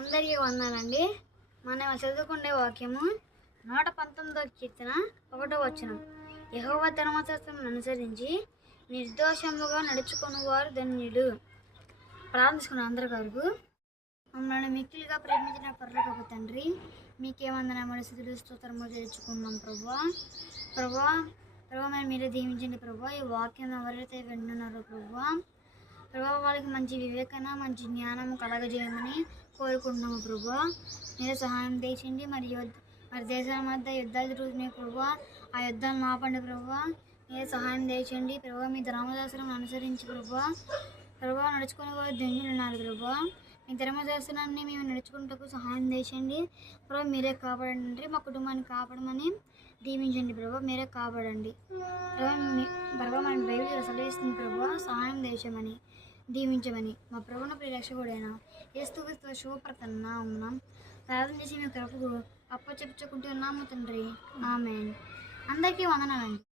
అందరికీ వందనండి. మనం చదువుకునే వాక్యము 119వ కీర్తన 1వ వచనం. యెహోవా ధర్మశాస్త్రమును అనుసరించి నిర్దోషముగా నడుచుకుని వారు ధన్యులు. ప్రార్థించుకున్న అందరి వరకు. మమ్మల్ని మిక్కిలిగా ప్రేమించిన పరలోకపు తండ్రి, మీకే వందనములు స్తుతులు స్తోత్రములు చేర్చుకున్నాం ప్రభువా. ప్రభువా మేము మీరే దీవించండి ప్రభువా. ఈ వాక్యం ఎవరైతే వింటున్నారో ప్రభువా, వాళ్ళకి మంచి వివేకన, మంచి జ్ఞానం కలగజేయమని కోరుకుంటున్నాము ప్రభువా. మీరే సహాయం చేయండి. మరి దేశాల మధ్య యుద్ధాలు జరుగుతున్నాయి ప్రభువా, ఆ యుద్ధాలను ఆపండి ప్రభువా. మీరే సహాయం చేయండి ప్రభువా. మీ ధర్మశాస్త్రం అనుసరించి ప్రభువా నడుచుకునే వారు ధన్యులు ఉన్నారు ప్రభువా. మీ ధర్మశాస్త్రాన్ని మేము నడుచుకుంటూ సహాయం చేయండి ప్రభావ. మీరే కాపాడండి, మా కుటుంబాన్ని కాపాడమని దీవించండి ప్రభావ. మీరే కాపాడండి ప్రభావ. మన బైబిల్ సెలవిస్తుంది ప్రభావ, సహాయం చేయించమని దీవించమని మా ప్రభువున ప్రియరక్షకుడైన యేసుక్రీస్తు శుభప్రదన్న ఉన్నాం ప్రార్థన చేసి మీ కొరకు అప్పచెప్పుకుంటున్నాము తండ్రి. ఆమేన్. అందరికీ వందనాలండి.